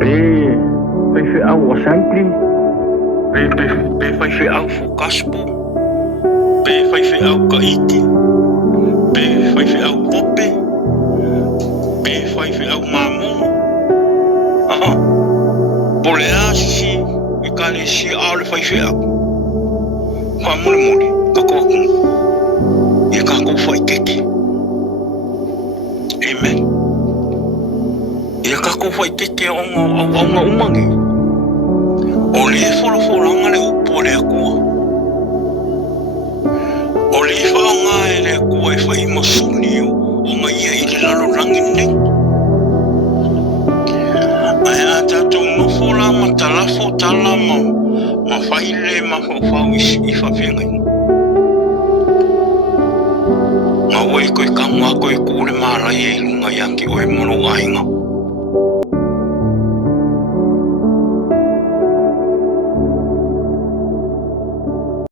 Pe fai au assembly. Pe fai au fukaspo. Pe fai au kaiti. Pe fai au pope. Pe fai au mamu. Pole asi i kale si au le fai au. Kwa mule kako aku. Ia kako fai keke. Amen. Ia kako fai keke onga umangi. O le wholawholanga le upo le akua. O le whaonga e le akua e whai masuni o ngā ia i le lalo rangi nei. Ai a tātou nofo la ma talafo tala ma whai le ma whawhau i whawhengai. Ngā oi koe kamua koe kūre mārai e lunga iangi o e mono ainga.